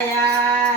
哎呀。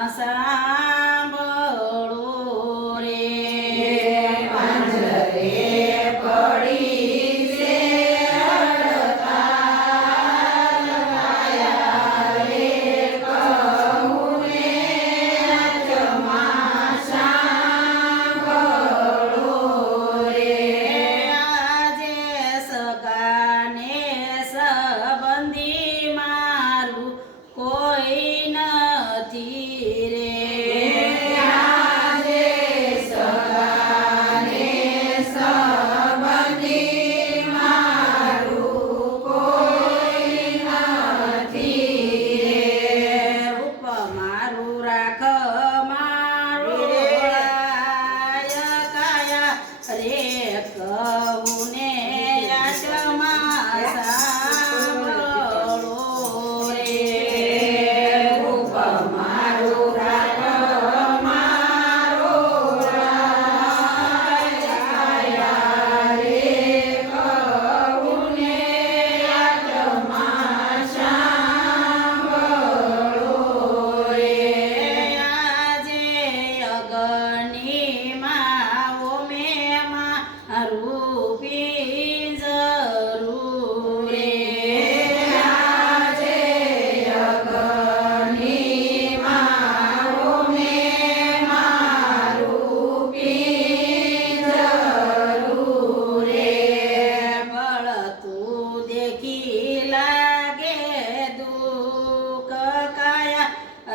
മാസ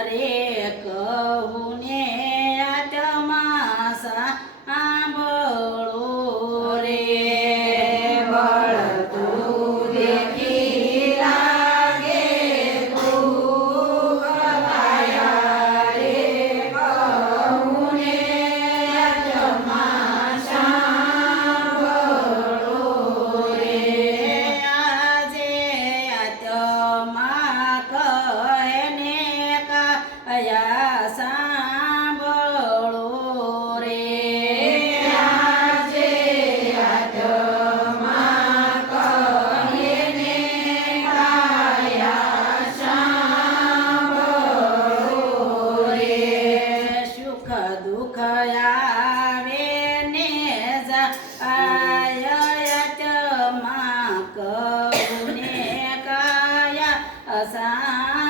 रे ah,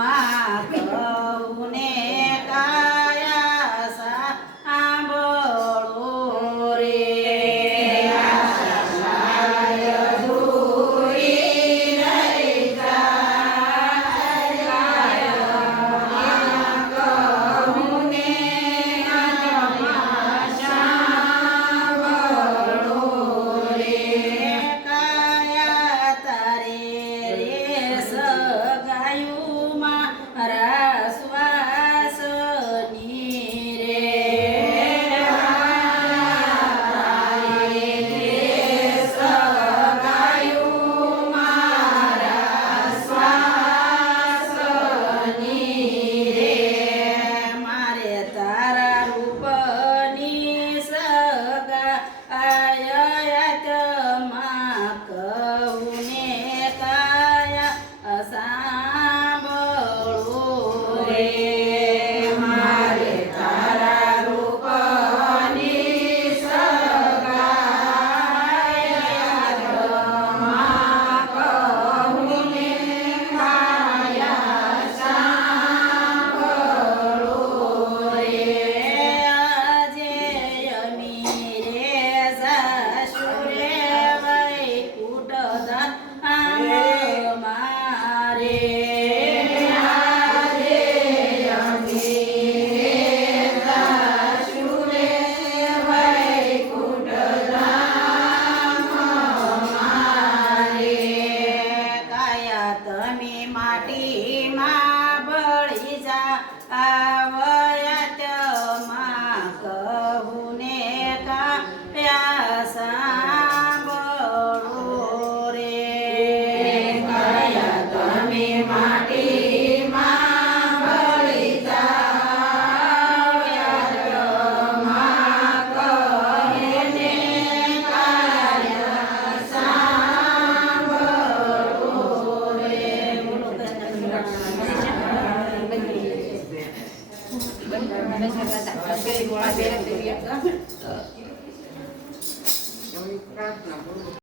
mata. તમે માટીમાં ભળી જા